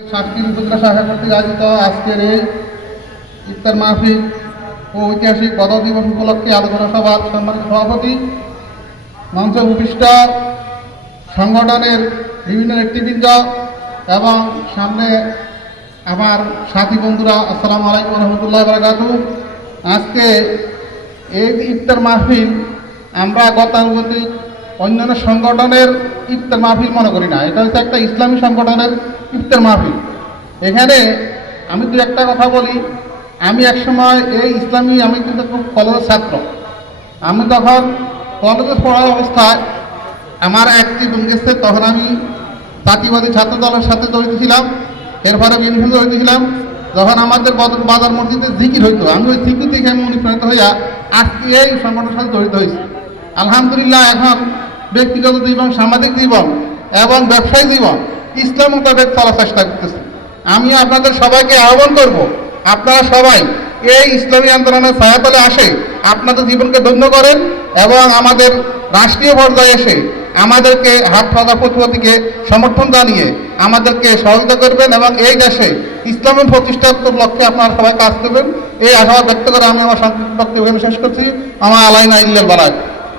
সাতক্ষীরা উপজেলা শাখা কর্তৃক আয়োজিত আজকের এই ইফতার মাহফিল ও ঐতিহাসিক গণ দিবস উপলক্ষে আলোচনা সভার সম্মানিত সভাপতি, মঞ্চে উপবিষ্ট সংগঠনের বিভিন্ন নেতৃবৃন্দ এবং সামনে আমার সাথী বন্ধুরা, আসসালামু আলাইকুম রহমতুল্লাহ বারাকাতুহু। আজকে এই ইফতার মাহফিল আমরা গতানুগতিক অন্যান্য সংগঠনের ইফতার মাহফিল মনে করি না, এটা হচ্ছে একটা ইসলামী সংগঠনের ইফতার মাহফিল। এখানে আমি দু একটা কথা বলি। আমি একসময় এই আমি কিন্তু খুব কলেজের ছাত্র। আমি তখন কলেজে পড়ার অবস্থায় আমার একটি বোন গেছে, তখন আমি জাতীয়বাদী ছাত্র দলের সাথে জড়িত ছিলাম, এরপরে বিএনপি জড়িত ছিলাম। যখন আমাদের বাজার মসজিদে জিকির হইতো, আমি ওই জিকির থেকে অনুপ্রাণিত হইয়া আজকে এই সংগঠনের সাথে জড়িত হয়েছি। আলহামদুলিল্লাহ, এখন ব্যক্তিগত জীবন, সামাজিক জীবন এবং ব্যবসায়িক জীবন ইসলাম মোতাবেক চলার চেষ্টা করতেছি। আমি আপনাদের সবাইকে আহ্বান করব, আপনারা সবাই এই ইসলামী আন্দোলনের ছায়াতলে আসে আপনাদের জীবনকে ধন্য করেন এবং আমাদের রাষ্ট্রীয় পর্যায়ে এসে আমাদেরকে হাত পাতা প্রতিপত্তিকে সমর্থন জানিয়ে আমাদেরকে সহযোগিতা করবেন এবং এই দেশে ইসলামের প্রতিষ্ঠার লক্ষ্যে আপনারা সবাই কাজ করবেন। এই আশাবাদ ব্যক্ত করে আমি আমার সংক্ষিপ্ত বক্তব্য শেষ করছি। আমার আলাইনা ইল্লাল বালাগ।